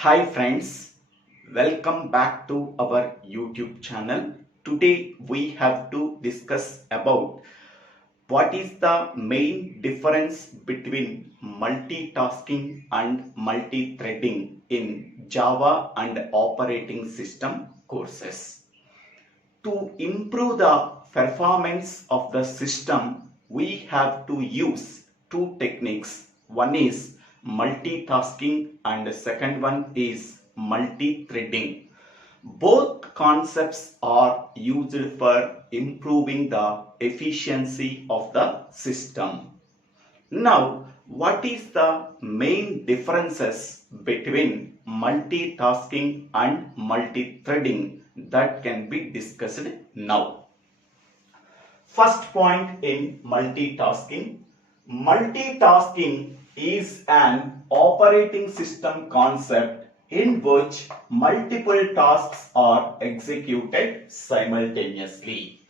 Hi friends, welcome back to our YouTube channel. Today we have to discuss about what is the main difference between multitasking and multi-threading in Java and operating system courses. To improve the performance of the system, we have to use two techniques. One is multitasking and the second one is multi-threading. Both concepts are used for improving the efficiency of the system. Now, what is the main differences between multitasking and multi-threading that can be discussed now? First point in multitasking. Multitasking is an operating system concept in which multiple tasks are executed simultaneously.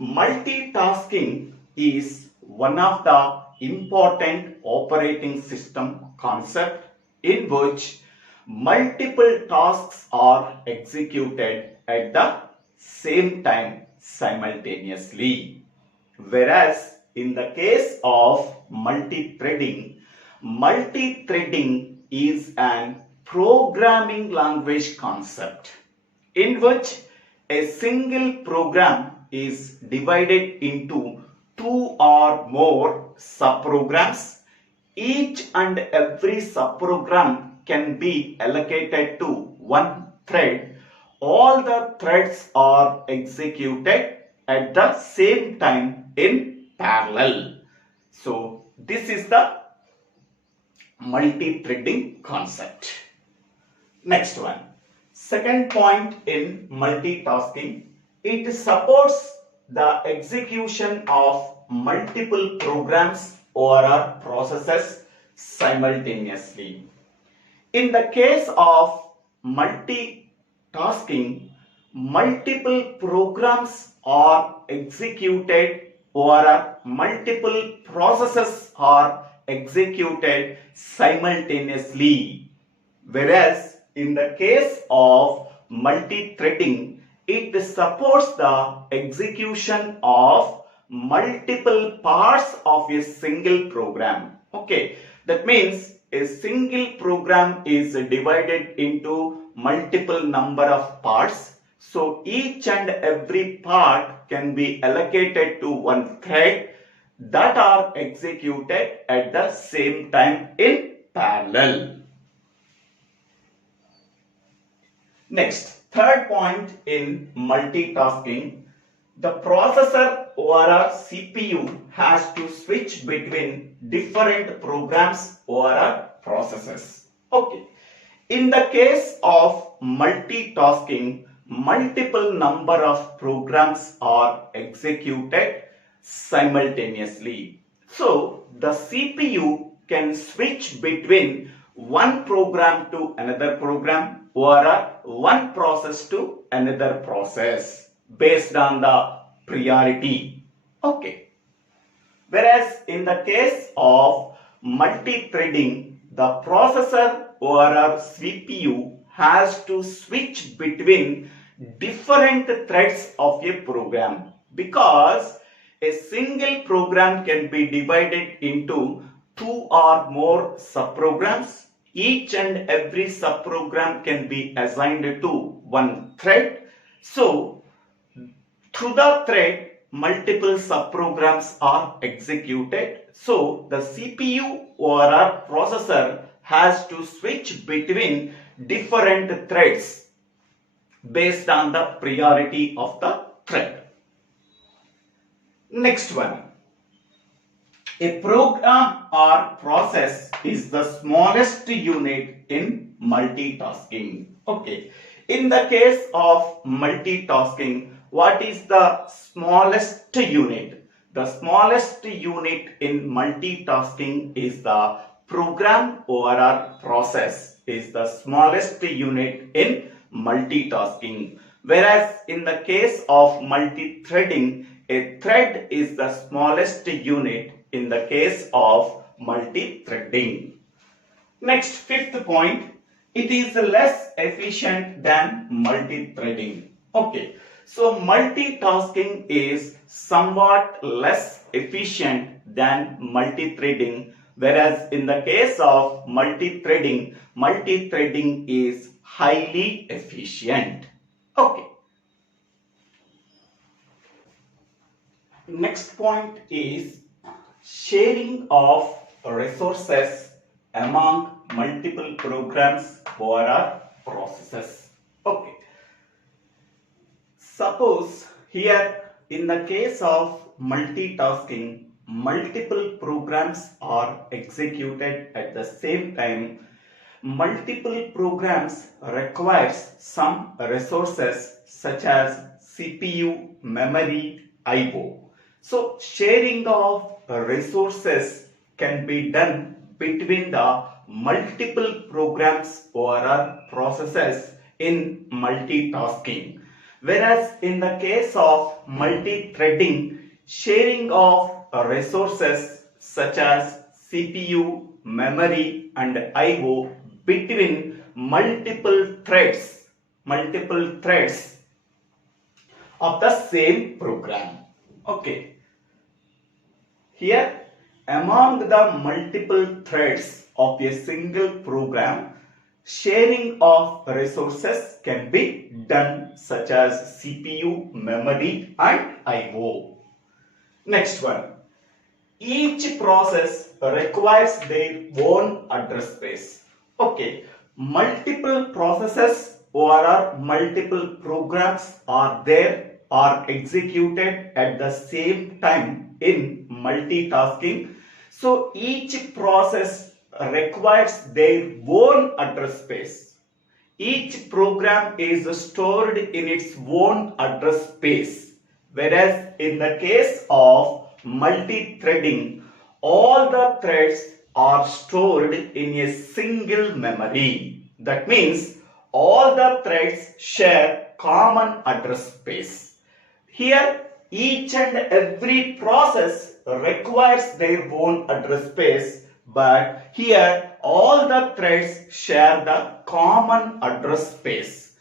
Multitasking is one of the important operating system concept in which multiple tasks are executed at the same time simultaneously. Whereas in the case of multi-threading is an programming language concept in which a single program is divided into two or more subprograms. Each and every subprogram can be allocated to one thread. All the threads are executed at the same time in parallel. So this is the multi-threading concept. Next one. Second point in multitasking, it supports the execution of multiple programs or processes simultaneously. In the case of multitasking, multiple programs are executed or multiple processes are executed simultaneously. Whereas in the case of multi-threading, it supports the execution of multiple parts of a single program. Okay, that means a single program is divided into multiple number of parts. So each and every part can be allocated to one thread that are executed at the same time in parallel. Next, third point in multitasking, the processor or a CPU has to switch between different programs or processes. Okay. In the case of multitasking, multiple number of programs are executed simultaneously. So the CPU can switch between one program to another program or one process to another process based on the priority. Okay. Whereas in the case of multi-threading, the processor or CPU has to switch between different threads of a program because a single program can be divided into two or more subprograms. Each and every subprogram can be assigned to one thread. So through the thread, multiple subprograms are executed. So the CPU or processor has to switch between different threads based on the priority of the thread. Next one. A program or process is the smallest unit in multitasking. Okay. In the case of multitasking, what is the smallest unit? The smallest unit in multitasking is the program or process is the smallest unit in multitasking. Whereas in the case of multi-threading, a thread is the smallest unit in the case of multi-threading. Next, fifth point, it is less efficient than multi-threading. Okay, so multitasking is somewhat less efficient than multi-threading, whereas in the case of multi-threading is highly efficient. Okay. Next point is sharing of resources among multiple programs or processes. Okay. Suppose here in the case of multitasking, multiple programs are executed at the same time. Multiple programs requires some resources such as CPU, memory, I/O. So sharing of resources can be done between the multiple programs or processes in multitasking. Whereas in the case of multi-threading, sharing of resources such as CPU, memory and I/O between multiple threads of the same program. Okay. Here, among the multiple threads of a single program, sharing of resources can be done such as CPU, memory and I/O. Next one. Each process requires their own address space. Okay. Multiple processes or multiple programs are executed at the same time in multitasking. So each process requires their own address space. Each program is stored in its own address space. Whereas in the case of multi-threading, all the threads are stored in a single memory. That means all the threads share common address space. Here, each and every process requires their own address space, but here all the threads share the common address space.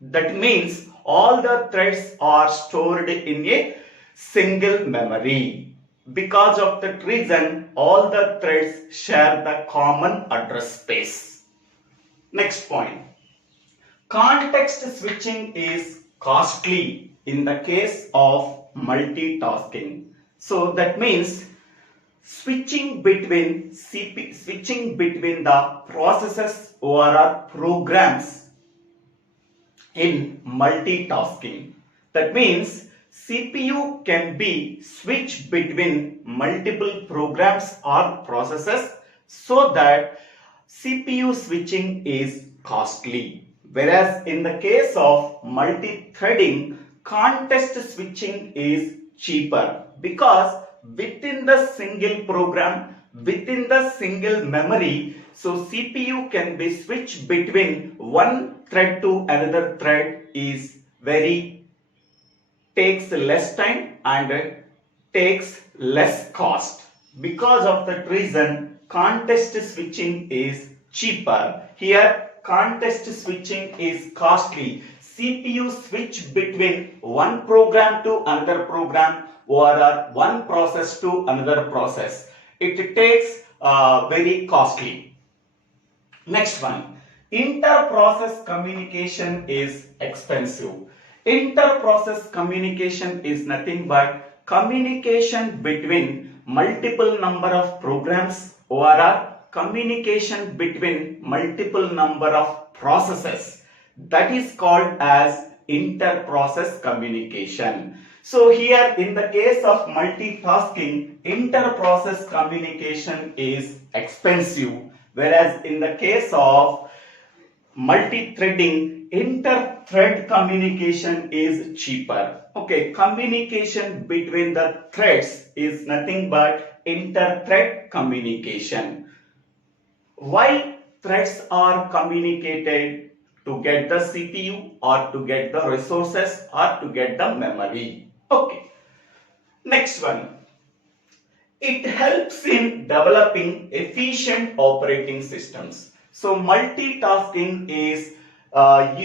That means all the threads are stored in a single memory. Because of that reason, all the threads share the common address space. Next point. Context switching is costly in the case of multitasking. So that means switching between the processes or programs in multitasking. That means CPU can be switched between multiple programs or processes, so that CPU switching is costly. Whereas in the case of multi-threading, context switching is cheaper, because within the single program, within the single memory, so CPU can be switched between one thread to another thread is takes less time and takes less cost. Because of that reason, context switching is cheaper. Here, context switching is costly. CPU switch between one program to another program or one process to another process. It takes very costly. Next one. Inter-process communication is expensive. Inter-process communication is nothing but communication between multiple number of programs or communication between multiple number of processes. That is called as inter-process communication. So here in the case of multitasking, inter-process communication is expensive, whereas in the case of multi-threading, inter-thread communication is cheaper. Okay, communication between the threads is nothing but inter-thread communication. Why threads are communicated? To get the CPU or to get the resources or to get the memory. Okay. Next one. It helps in developing efficient operating systems. So multitasking is by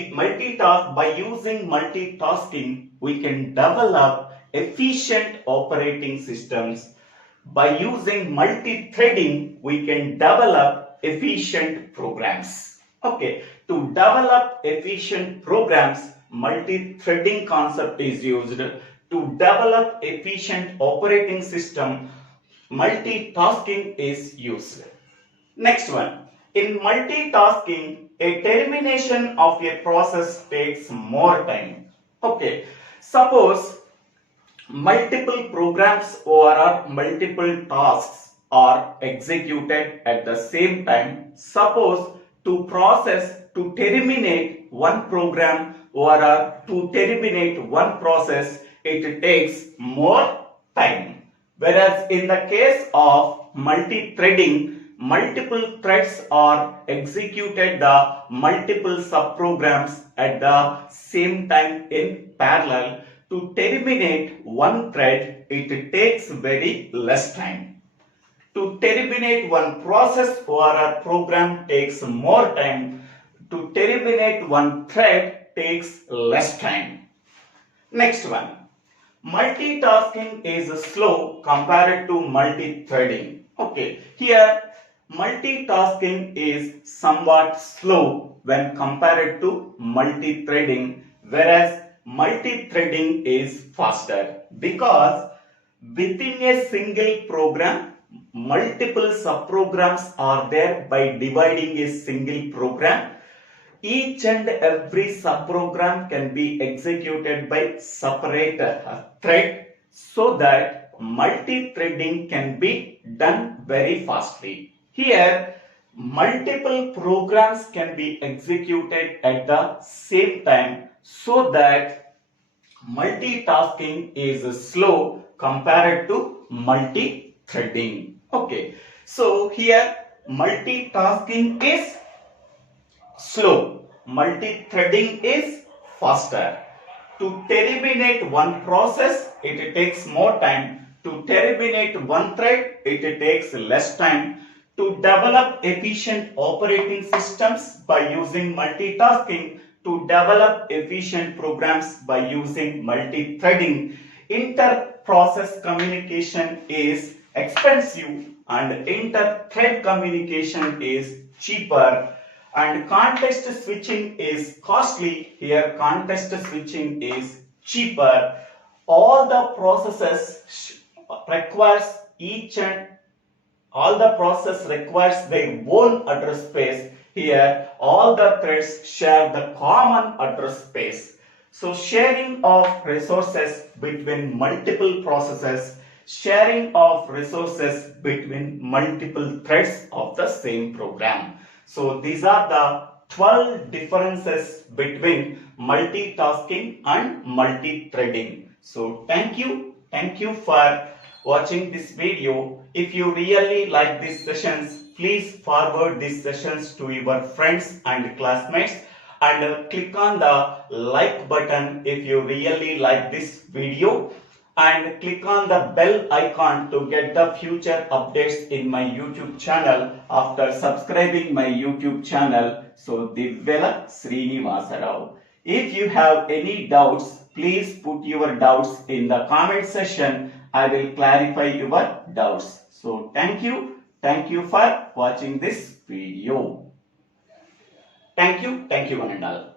using multitasking, we can develop efficient operating systems. By using multi-threading, we can develop efficient programs. Okay, to develop efficient programs, multi-threading concept is used. To develop efficient operating system, multitasking is used. Next one. In multitasking, a termination of a process takes more time. Okay, suppose multiple programs or multiple tasks are executed at the same time. Suppose to terminate one program or to terminate one process, it takes more time. Whereas in the case of multi-threading, multiple threads are executed the multiple subprograms at the same time in parallel. To terminate one thread, it takes very less time. To terminate one process or a program takes more time. To terminate one thread takes less time. Next one. Multitasking is slow compared to multi-threading. Okay, here multitasking is somewhat slow when compared to multi-threading, whereas multi-threading is faster because within a single program, multiple subprograms are there. By dividing a single program, each and every subprogram can be executed by separate thread, so that multi-threading can be done very fastly. Here, multiple programs can be executed at the same time, so that multitasking is slow compared to multi-threading. Okay, so here multitasking is slow, multi-threading is faster. To terminate one process, it takes more time. To terminate one thread, it takes less time. To develop efficient operating systems by using multitasking, to develop efficient programs by using multi-threading, inter-process communication is expensive and inter-thread communication is cheaper. And context switching is costly. Here context switching is cheaper. All the processes requires their own address space. Here all the threads share the common address space. So sharing of resources between multiple processes, sharing of resources between multiple threads of the same program. So these are the 12 differences between multitasking and multi-threading. So thank you for watching this video. If you really like these sessions, please forward these sessions to your friends and classmates, and click on the like button if you really like this video, and click on the bell icon to get the future updates in my YouTube channel after subscribing my YouTube channel. So Divvela Srinivasa Rao. If you have any doubts, please put your doubts in the comment section. I will clarify your doubts. So thank you for watching this video. Thank you one and all.